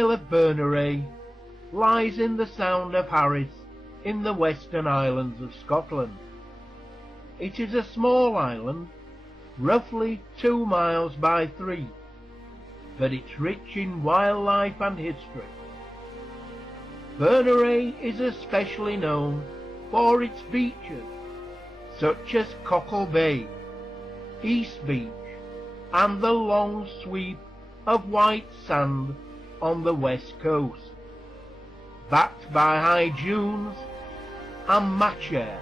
Isle of Berneray lies in the Sound of Harris in the Western Islands of Scotland. It is a small island, roughly 2 miles by 3, but it's rich in wildlife and history. Berneray is especially known for its beaches, such as Cockle Bay, East Beach, and the long sweep of white sand on the west coast, backed by high dunes and match air.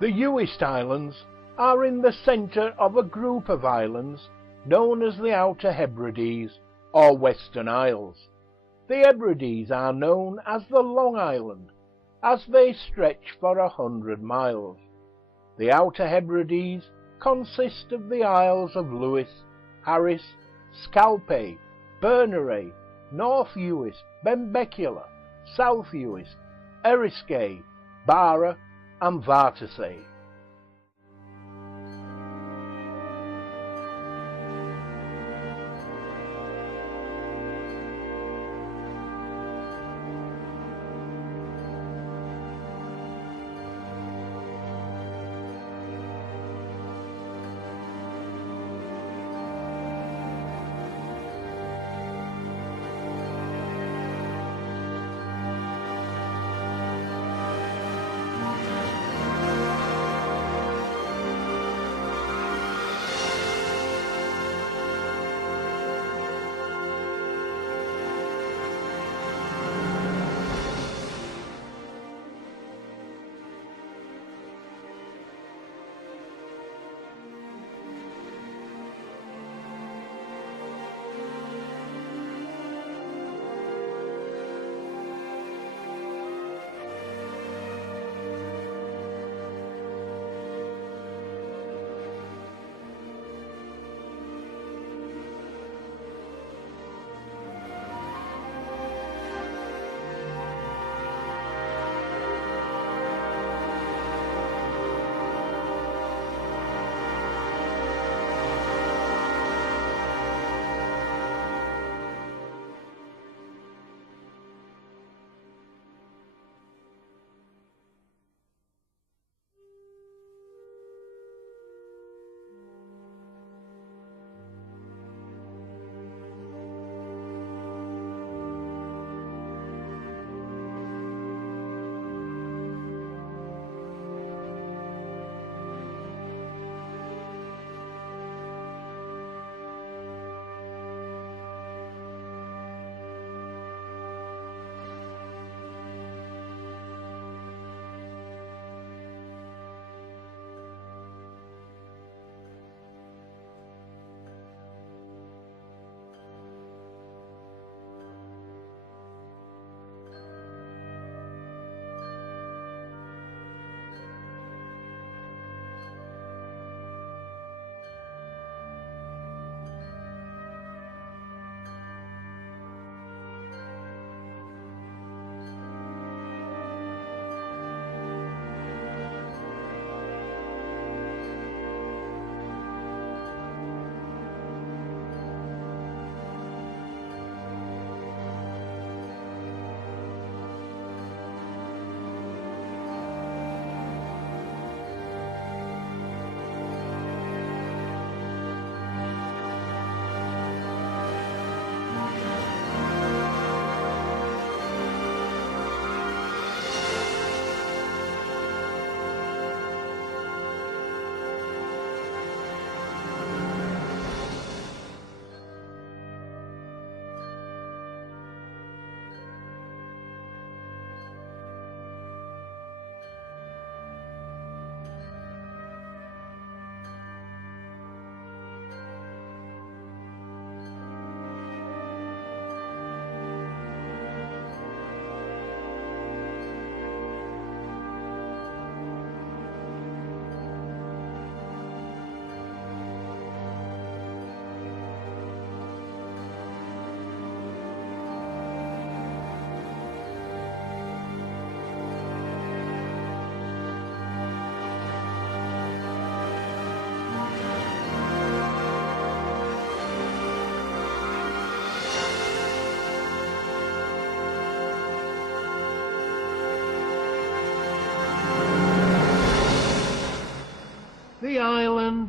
The Uist Islands are in the centre of a group of islands known as the Outer Hebrides or Western Isles. The Hebrides are known as the Long Island, as they stretch for 100 miles. The Outer Hebrides consist of the Isles of Lewis, Harris, Scalpay, Berneray, North Uist, Benbecula, South Uist, Eriskay, Barra and Vartasay.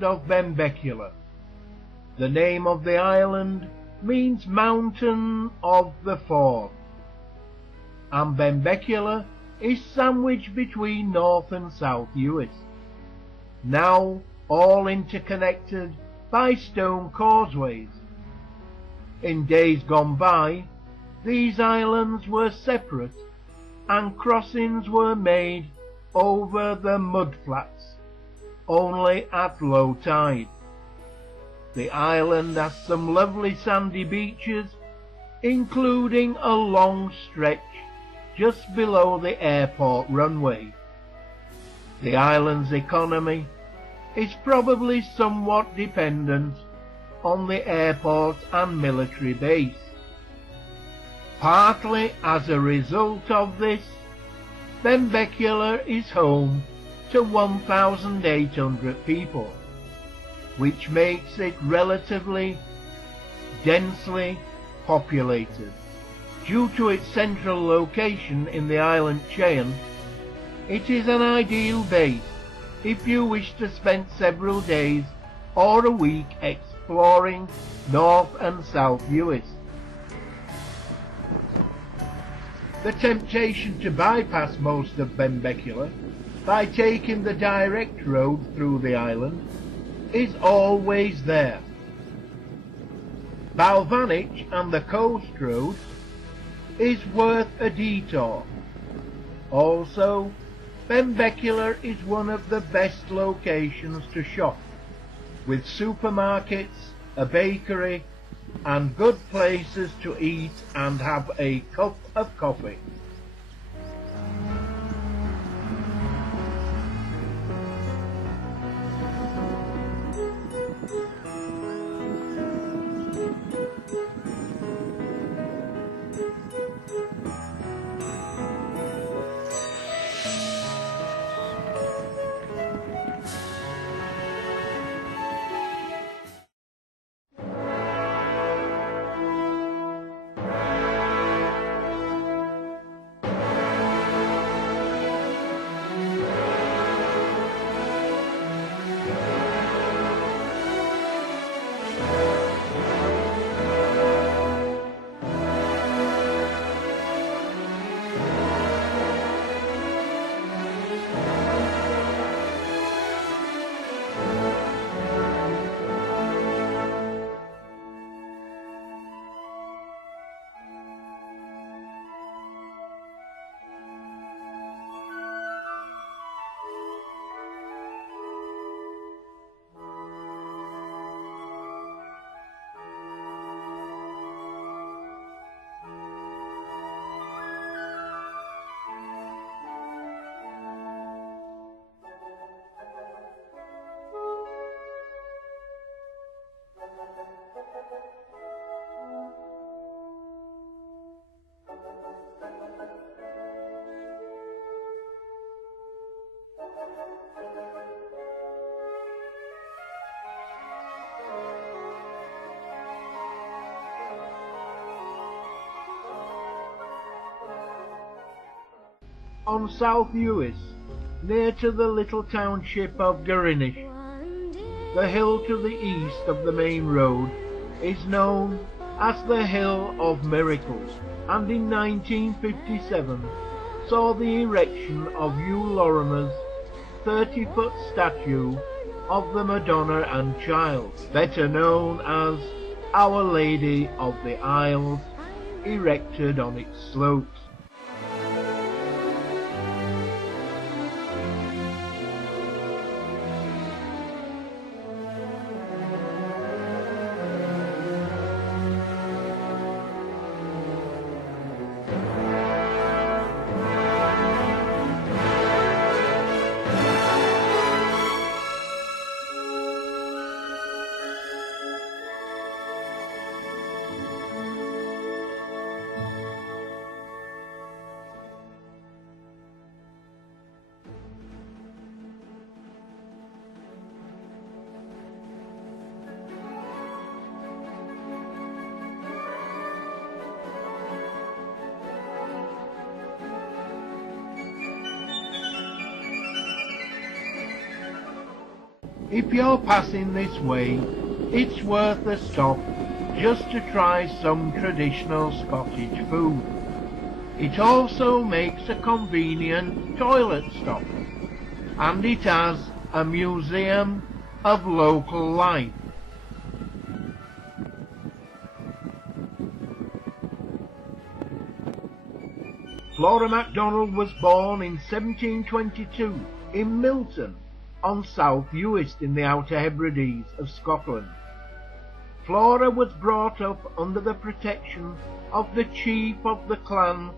island of Benbecula. The name of the island means Mountain of the Fawn, and Benbecula is sandwiched between North and South Uist, now all interconnected by stone causeways. In days gone by, these islands were separate, and crossings were made over the mudflats only at low tide. The island has some lovely sandy beaches, including a long stretch just below the airport runway. The island's economy is probably somewhat dependent on the airport and military base. Partly as a result of this, Benbecula is home to 1,800 people, which makes it relatively densely populated. Due to its central location in the island chain, it is an ideal base if you wish to spend several days or a week exploring North and South Uist. The temptation to bypass most of Benbecula by taking the direct road through the island is always there. Balvanich and the coast road is worth a detour. Also, Benbecula is one of the best locations to shop, with supermarkets, a bakery, and good places to eat and have a cup of coffee. On South Uist, near to the little township of Garinish, the hill to the east of the main road is known as the Hill of Miracles, and in 1957 saw the erection of Hugh Lorimer's 30-foot statue of the Madonna and Child, better known as Our Lady of the Isles, erected on its slopes. If you're passing this way, it's worth a stop just to try some traditional Scottish food. It also makes a convenient toilet stop, and it has a museum of local life. Flora MacDonald was born in 1722 in Milton on South Uist in the Outer Hebrides of Scotland. Flora was brought up under the protection of the chief of the clan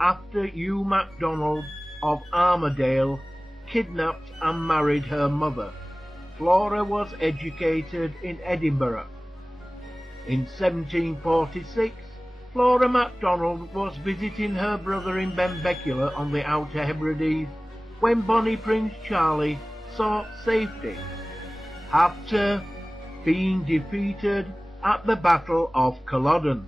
after Hugh MacDonald of Armadale kidnapped and married her mother. Flora was educated in Edinburgh. In 1746, Flora MacDonald was visiting her brother in Benbecula on the Outer Hebrides when Bonnie Prince Charlie sought safety after being defeated at the Battle of Culloden.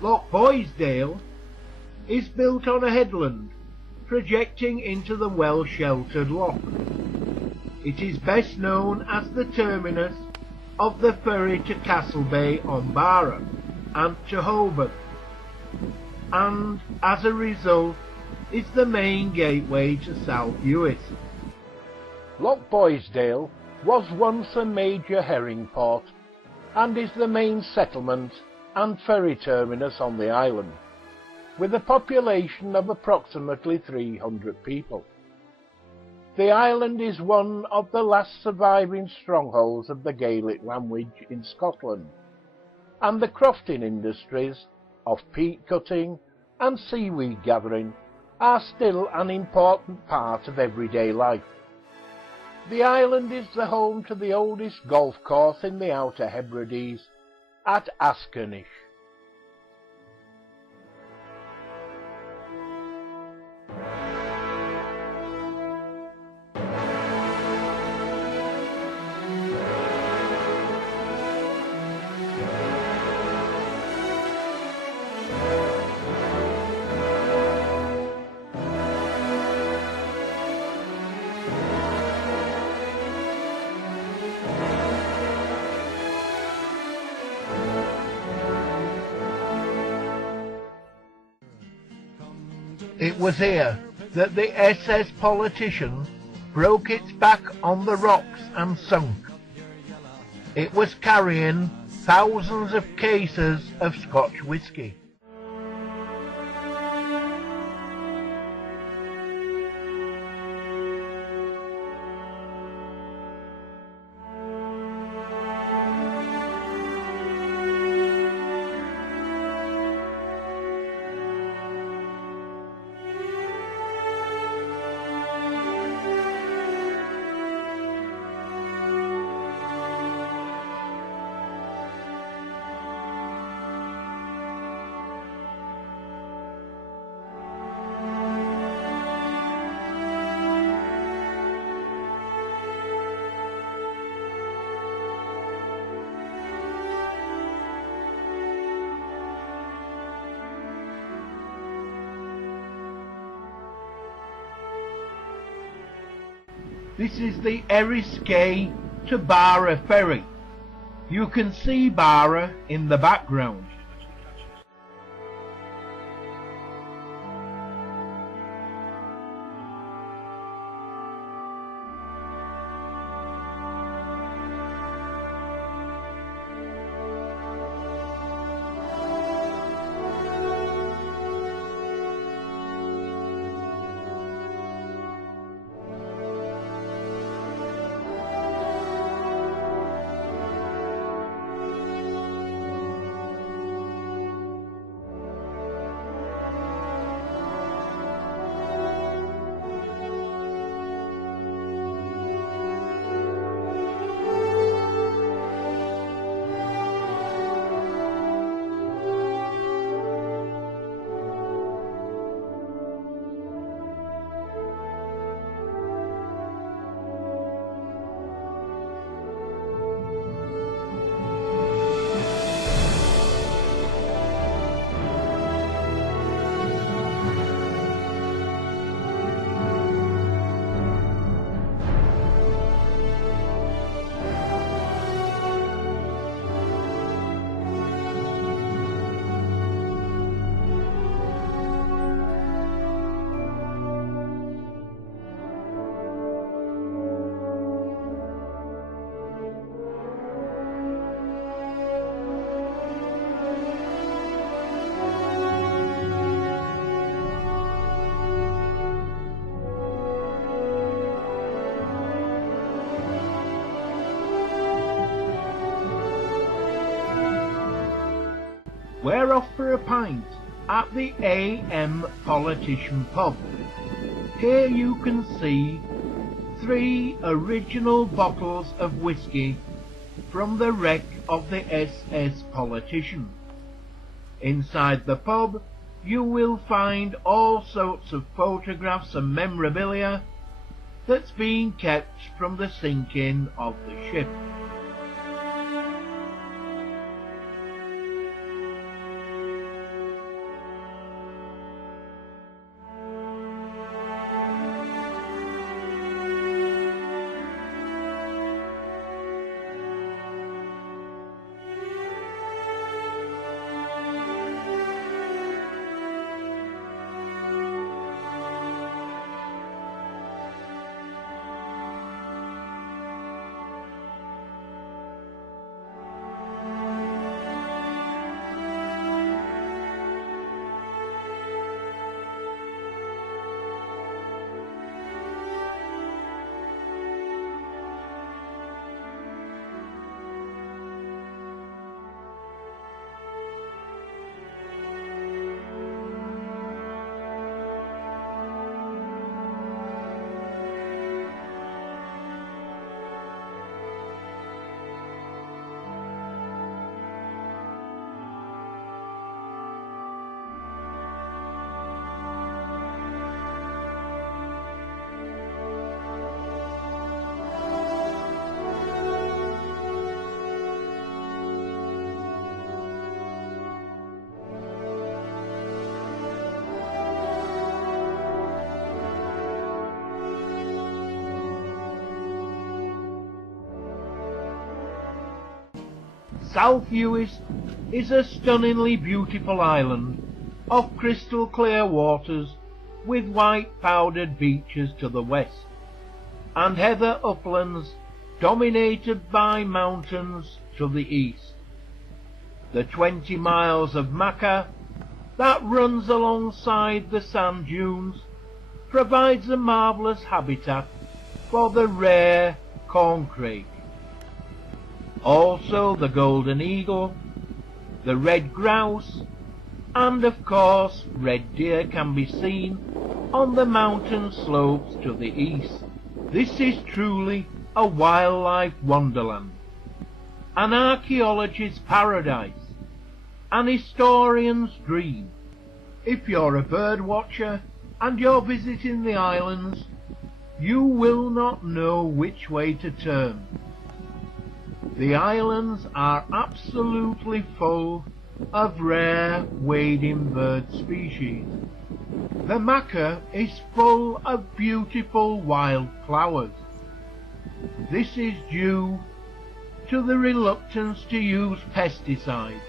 Loch Boisdale is built on a headland projecting into the well-sheltered loch. It is best known as the terminus of the ferry to Castlebay on Barra and to Holborn, and as a result is the main gateway to South Uist. Loch Boisdale was once a major herring port and is the main settlement and ferry terminus on the island, with a population of approximately 300 people. The island is one of the last surviving strongholds of the Gaelic language in Scotland, and the crofting industries of peat cutting and seaweed gathering are still an important part of everyday life. The island is the home to the oldest golf course in the Outer Hebrides at Askernish. It was here that the SS Politician broke its back on the rocks and sunk. It was carrying thousands of cases of Scotch whisky. This is the Eriskay to Barra ferry. You can see Barra in the background. we're off for a pint at the AM Politician Pub. Here you can see 3 original bottles of whiskey from the wreck of the SS Politician. Inside the pub you will find all sorts of photographs and memorabilia that's been kept from the sinking of the ship. South Uist is a stunningly beautiful island of crystal clear waters with white powdered beaches to the west and heather uplands dominated by mountains to the east. The 20 miles of Maca that runs alongside the sand dunes provides a marvellous habitat for the rare corncrake. Also the golden eagle, the red grouse, and of course red deer can be seen on the mountain slopes to the east. This is truly a wildlife wonderland, an archaeologist's paradise, an historian's dream. If you're a bird watcher and you're visiting the islands, you will not know which way to turn. The islands are absolutely full of rare wading bird species. The Maca is full of beautiful wild flowers. This is due to the reluctance to use pesticides.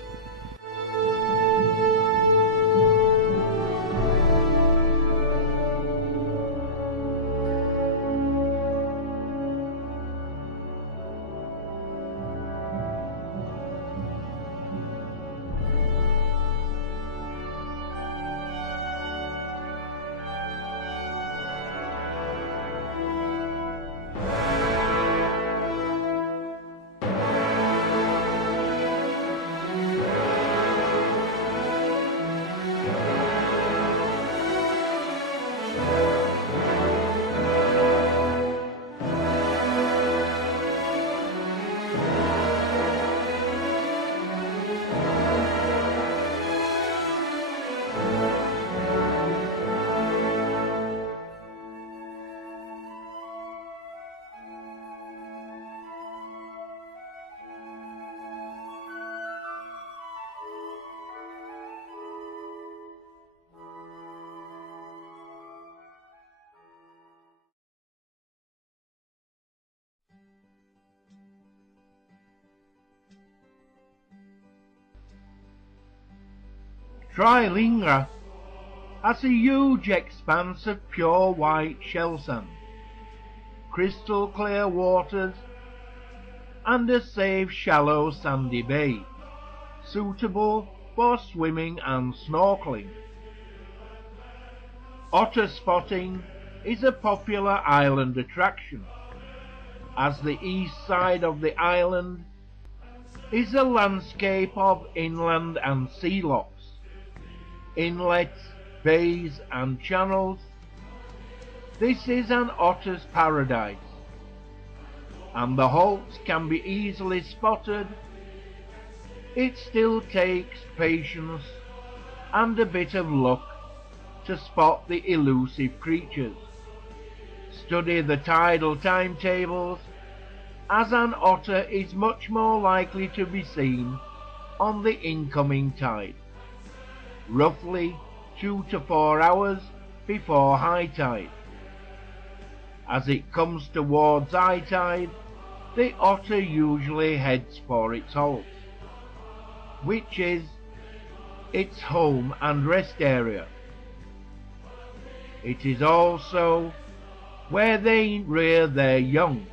Trilingra has a huge expanse of pure white shell sand, crystal clear waters, and a safe shallow sandy bay, suitable for swimming and snorkeling. Otter spotting is a popular island attraction, as the east side of the island is a landscape of inland and sea locks, inlets, bays and channels. This is an otter's paradise, and the halts can be easily spotted. It still takes patience and a bit of luck to spot the elusive creatures. Study the tidal timetables, as an otter is much more likely to be seen on the incoming tide, roughly 2 to 4 hours before high tide. As it comes towards high tide, the otter usually heads for its halt, which is its home and rest area. It is also where they rear their young.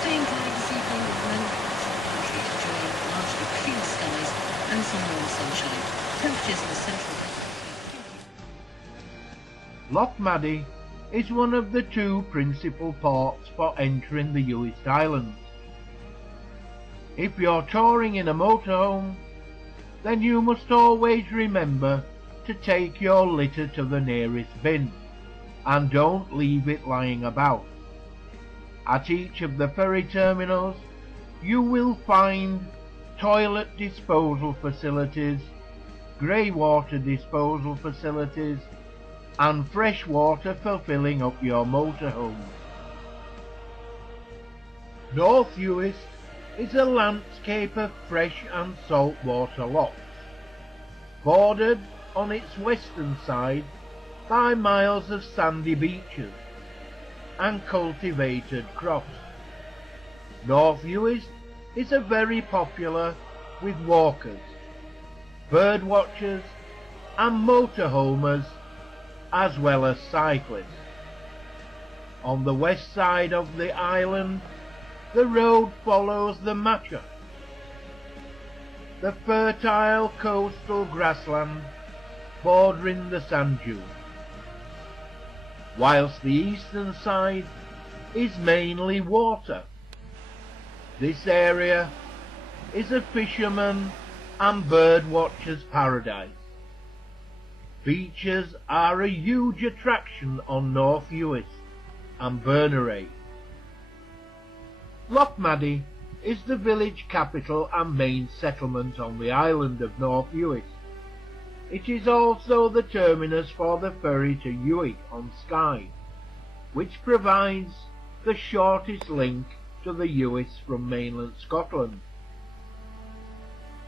Staying cloudy this evening with rain across the country, enjoying largely clear skies and some warm sunshine. Temperatures in the central Loch Maddie is one of the 2 principal ports for entering the Uist Islands. If you're touring in a motorhome, then you must always remember to take your litter to the nearest bin, and don't leave it lying about. At each of the ferry terminals you will find toilet disposal facilities, grey water disposal facilities and fresh water for filling up your motorhomes. North Uist is a landscape of fresh and salt water lochs, bordered on its western side by miles of sandy beaches and cultivated crops. North Uist is a very popular with walkers, bird watchers and motorhomers, as well as cyclists. On the west side of the island, the road follows the Macha, the fertile coastal grassland bordering the sand dunes, whilst the eastern side is mainly water. This area is a fisherman and bird watcher's paradise. Beaches are a huge attraction on North Uist and Berneray. Loch Maddie is the village capital and main settlement on the island of North Uist. It is also the terminus for the ferry to Uig on Skye, which provides the shortest link to the Uist from mainland Scotland.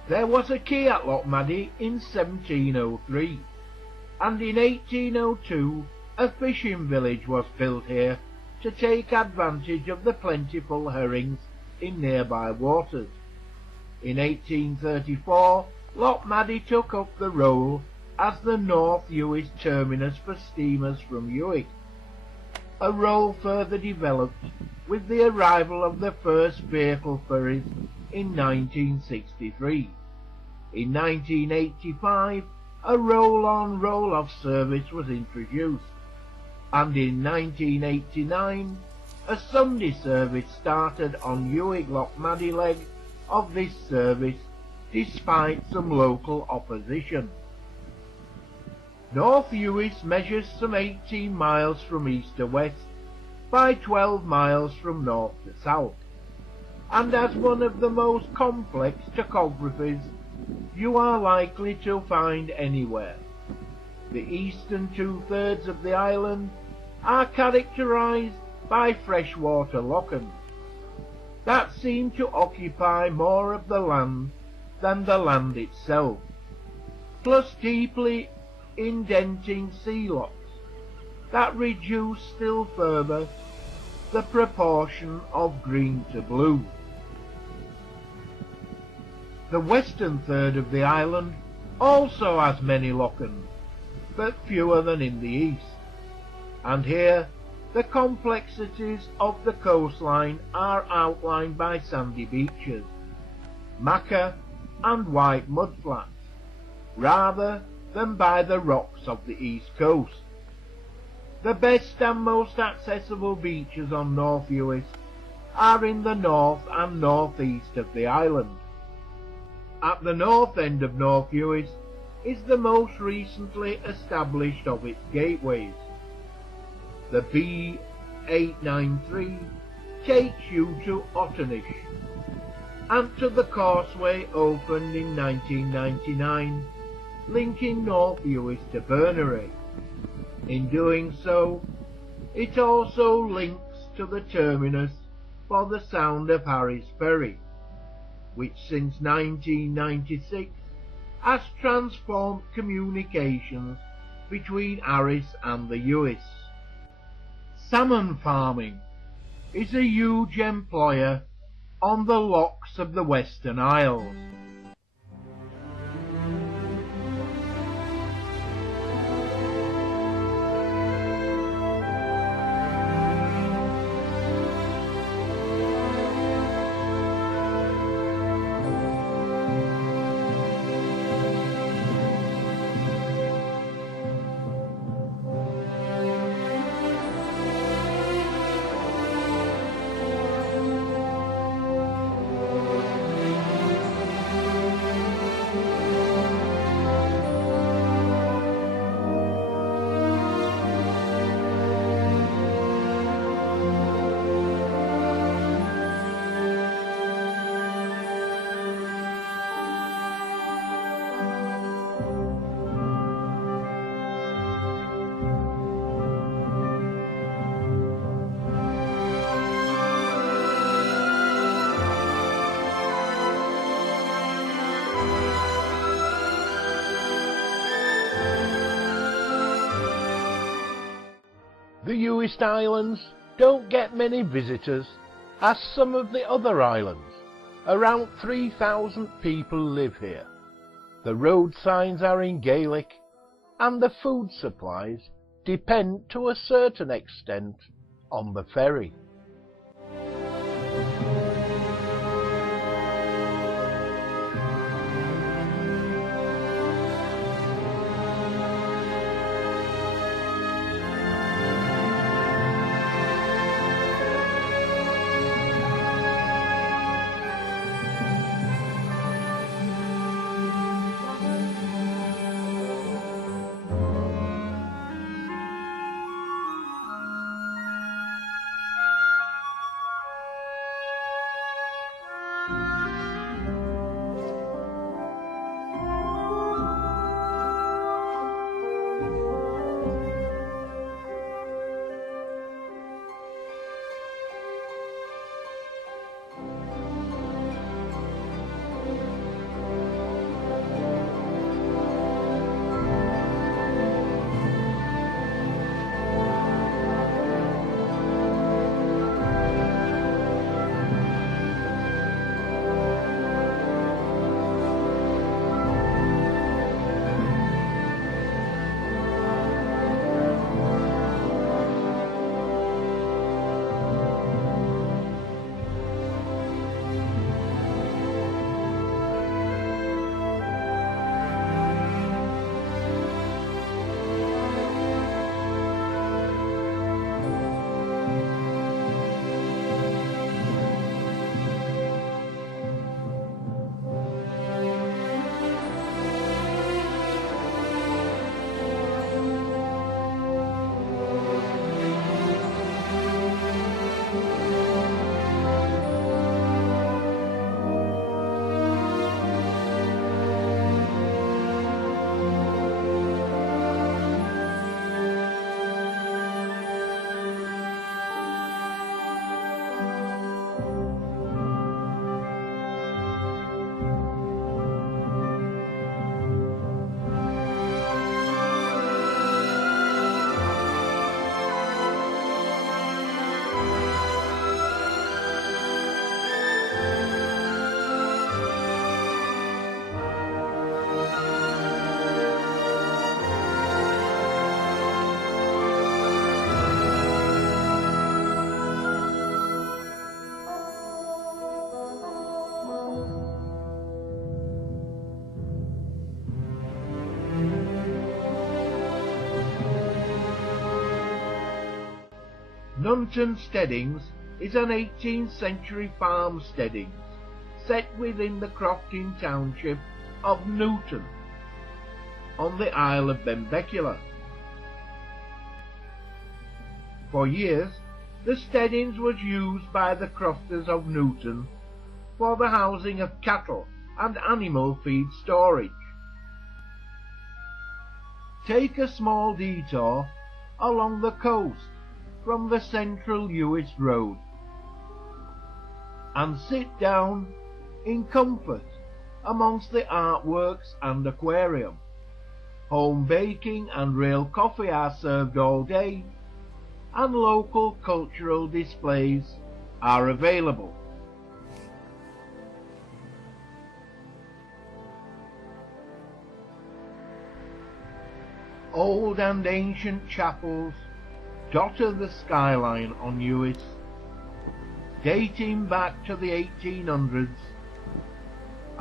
There was a quay at Loch Maddie in 1703, and in 1802 a fishing village was built here to take advantage of the plentiful herrings in nearby waters. In 1834 Loch Maddie took up the role as the North Uist terminus for steamers from Uig, a role further developed with the arrival of the first vehicle ferries in 1963. In 1985 a roll-on roll-off service was introduced, and in 1989 a Sunday service started on Uig Loch Maddie leg of this service, despite some local opposition. North Uist measures some 18 miles from east to west by 12 miles from north to south, and has one of the most complex topographies you are likely to find anywhere. The eastern 2/3 of the island are characterized by freshwater lochans that seem to occupy more of the land than the land itself, plus deeply indenting sea locks that reduce still further the proportion of green to blue. The western third of the island also has many lochans, but fewer than in the east, and here the complexities of the coastline are outlined by sandy beaches, maca and white mudflats, rather than by the rocks of the east coast. The best and most accessible beaches on North Uist are in the north and northeast of the island. At the north end of North Uist is the most recently established of its gateways. The B893 takes you to Ottenish and to the causeway opened in 1999, linking North Uist to Bernary. In doing so, it also links to the terminus for the Sound of Harris Ferry, which since 1996 has transformed communications between Harris and the Uist. Salmon farming is a huge employer on the lochs of the Western Isles. The Uist Islands don't get many visitors, as some of the other islands. Around 3,000 people live here. The road signs are in Gaelic, and the food supplies depend to a certain extent on the ferry. Nunton Steadings is an 18th century farm steadings set within the Crofting township of Newton on the Isle of Benbecula. For years, the steadings was used by the crofters of Newton for the housing of cattle and animal feed storage. Take a small detour along the coast from the central Uist Road and sit down in comfort amongst the artworks and aquarium. Home baking and real coffee are served all day, and local cultural displays are available. Old and ancient chapels dot the skyline on Uist, dating back to the 1800s,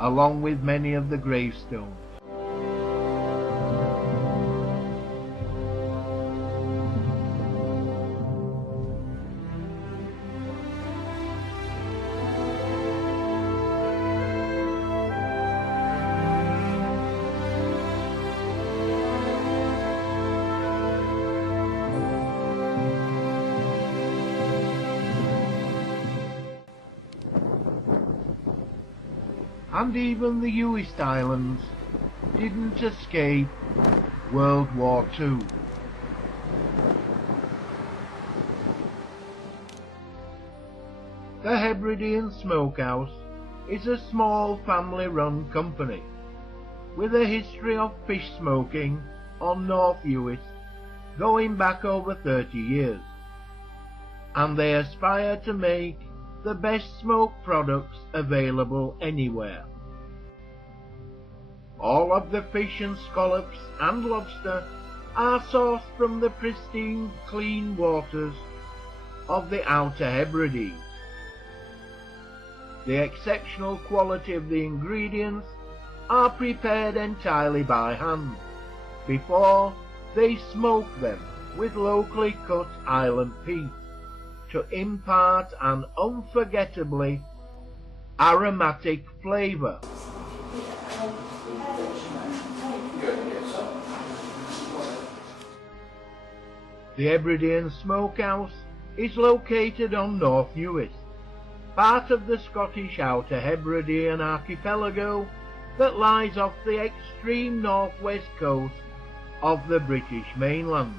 along with many of the gravestones. And even the Uist Islands didn't escape World War II. The Hebridean Smokehouse is a small family-run company with a history of fish smoking on North Uist going back over 30 years, and they aspire to make the best smoked products available anywhere. All of the fish and scallops and lobster are sourced from the pristine, clean waters of the Outer Hebrides. The exceptional quality of the ingredients are prepared entirely by hand before they smoke them with locally cut island peat to impart an unforgettably aromatic flavour. The Hebridean Smokehouse is located on North Uist, part of the Scottish Outer Hebridean archipelago that lies off the extreme northwest coast of the British mainland.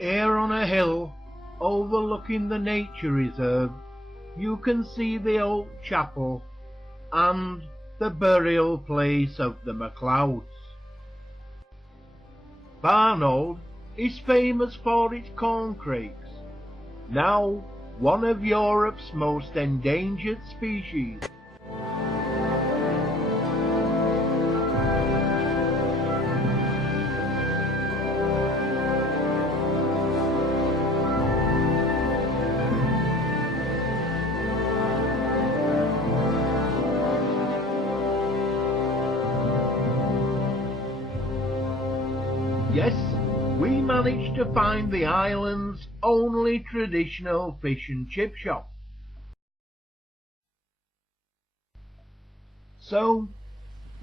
Here on a hill overlooking the nature reserve, you can see the old chapel and the burial place of the MacLeods. Barnold is famous for its corncrakes, now one of Europe's most endangered species. Yes, we managed to find the island's only traditional fish and chip shop. So,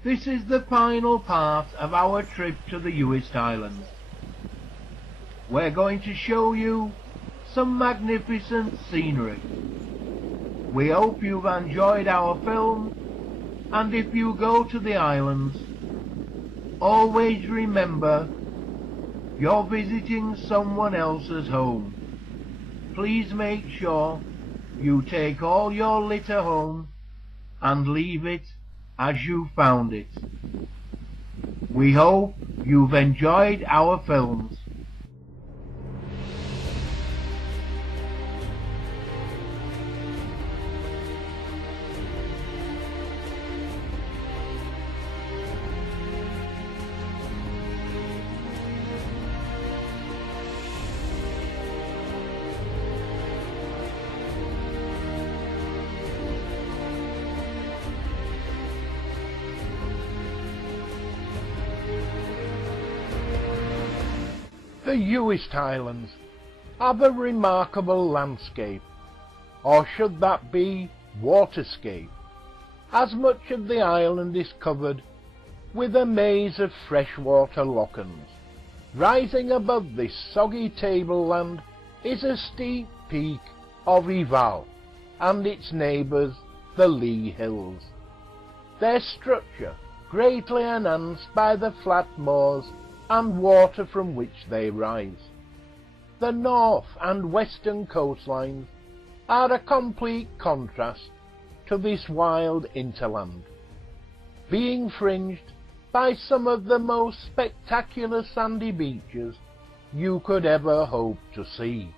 this is the final part of our trip to the Uist Islands. We're going to show you some magnificent scenery. We hope you've enjoyed our film, and if you go to the islands, always remember you're visiting someone else's home. Please make sure you take all your litter home and leave it as you found it. We hope you've enjoyed our films. The Uist Islands have a remarkable landscape, or should that be waterscape, as much of the island is covered with a maze of freshwater lochans. Rising above this soggy tableland is a steep peak of Ival, and its neighbours the Lee Hills, their structure greatly enhanced by the flat moors and water from which they rise. The north and western coastlines are a complete contrast to this wild hinterland, being fringed by some of the most spectacular sandy beaches you could ever hope to see.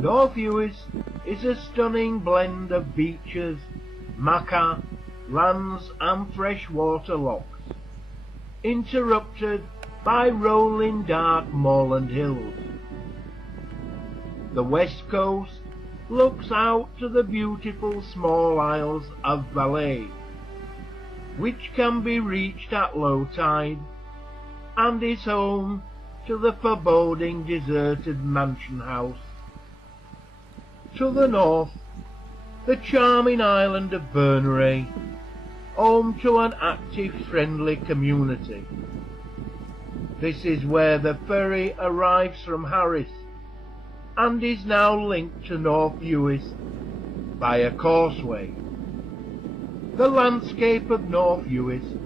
North Uist is a stunning blend of beaches, maca, lands and freshwater lochs, interrupted by rolling dark moorland hills. The west coast looks out to the beautiful small isles of Valais, which can be reached at low tide, and is home to the foreboding deserted mansion house. To the north, the charming island of Berneray, home to an active, friendly community. This is where the ferry arrives from Harris, and is now linked to North Uist by a causeway. The landscape of North Uist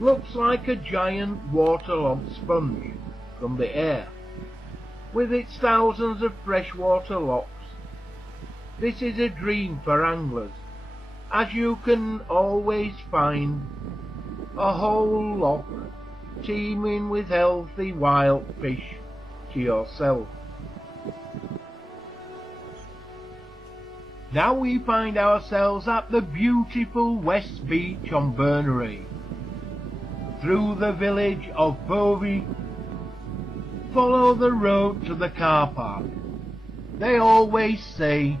looks like a giant waterlogged sponge from the air, with its thousands of freshwater lochs. This is a dream for anglers, as you can always find a whole loch teeming with healthy wild fish to yourself. Now we find ourselves at the beautiful West Beach on Berneray. Through the village of Bovey, follow the road to the car park. They always say,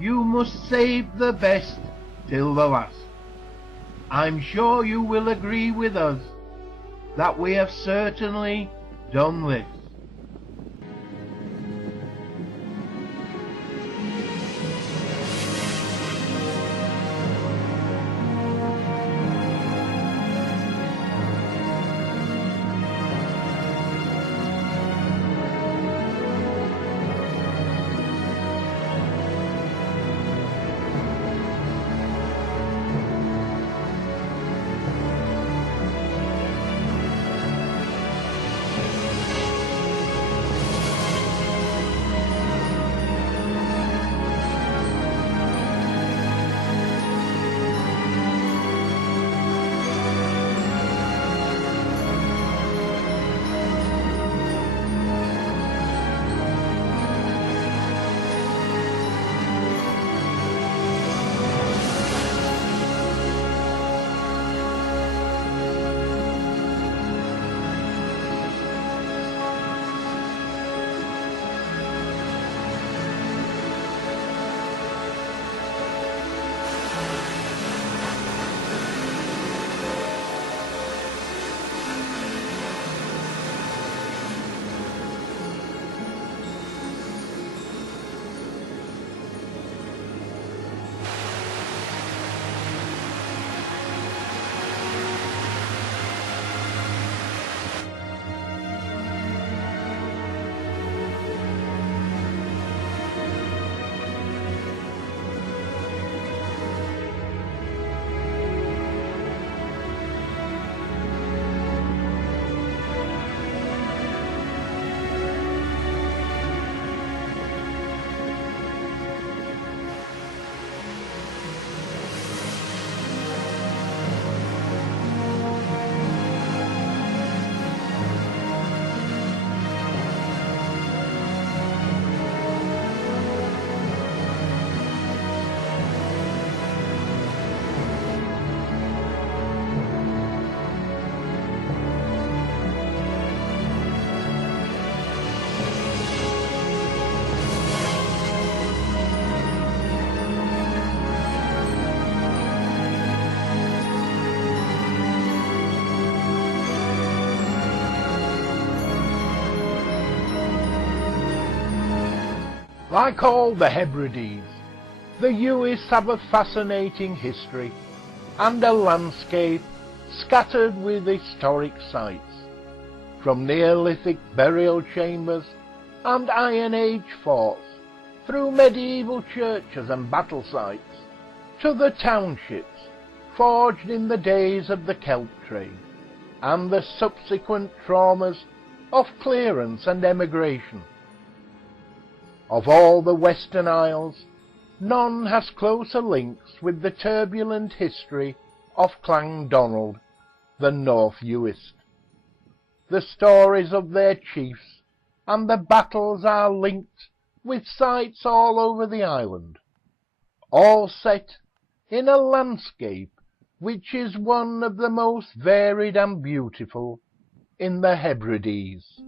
you must save the best till the last. I'm sure you will agree with us that we have certainly done this. Like all the Hebrides, the Uists have a fascinating history and a landscape scattered with historic sites, from Neolithic burial chambers and Iron Age forts, through medieval churches and battle sites, to the townships forged in the days of the kelp trade, and the subsequent traumas of clearance and emigration. Of all the Western Isles, none has closer links with the turbulent history of Clan Donald than North Uist. The stories of their chiefs and the battles are linked with sites all over the island, all set in a landscape which is one of the most varied and beautiful in the Hebrides.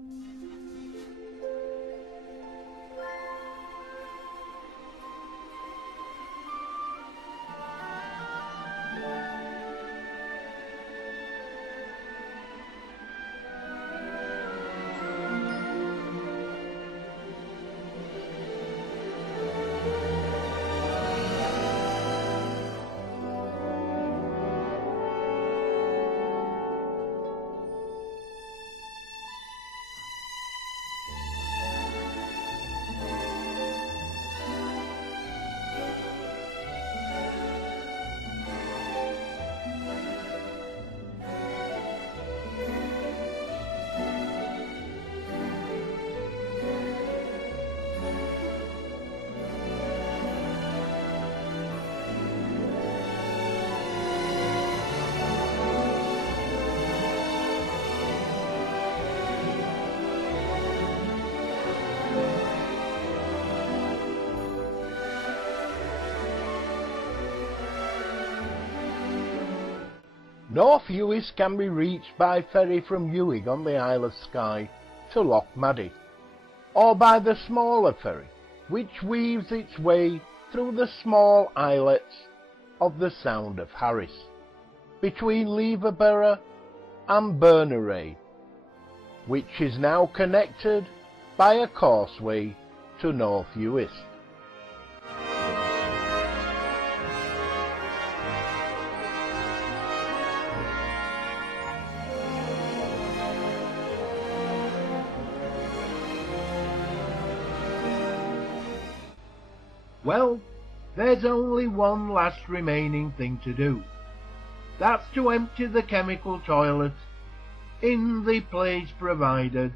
North Uist can be reached by ferry from Uig on the Isle of Skye to Loch Maddie, or by the smaller ferry, which weaves its way through the small islets of the Sound of Harris, between Leverborough and Berneray, which is now connected by a causeway to North Uist. Well, there's only one last remaining thing to do. That's to empty the chemical toilet in the place provided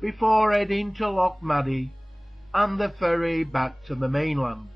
before heading to Loch Maddie and the ferry back to the mainland.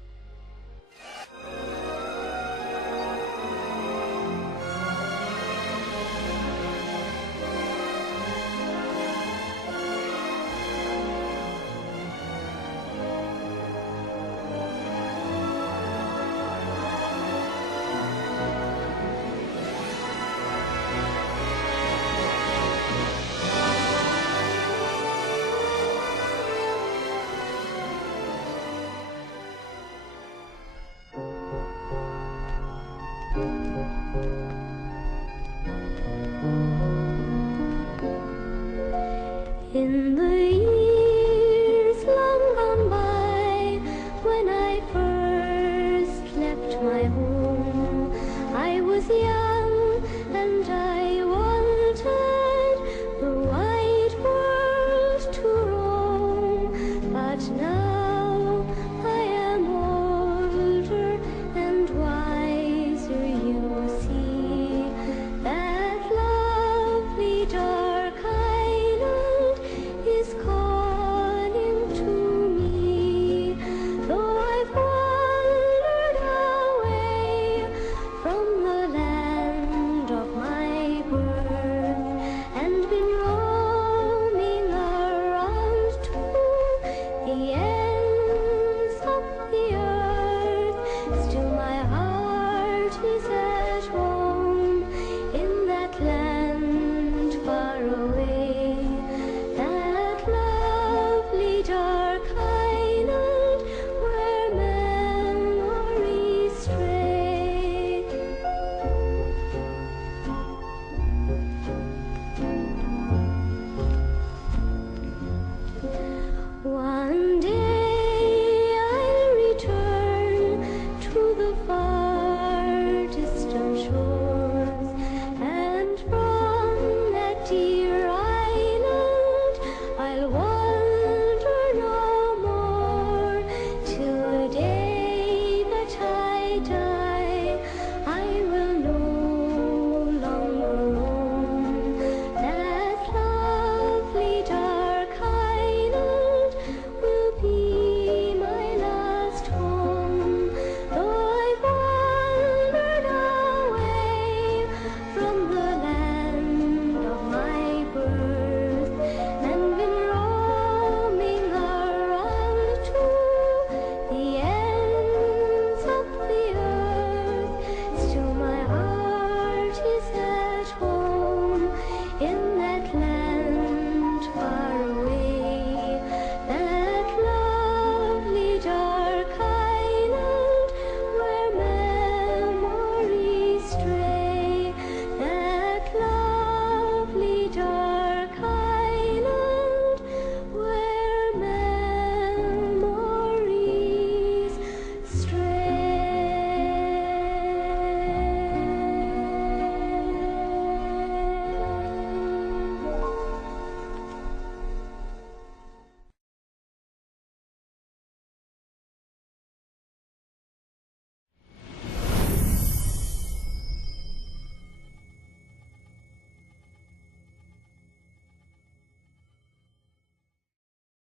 In the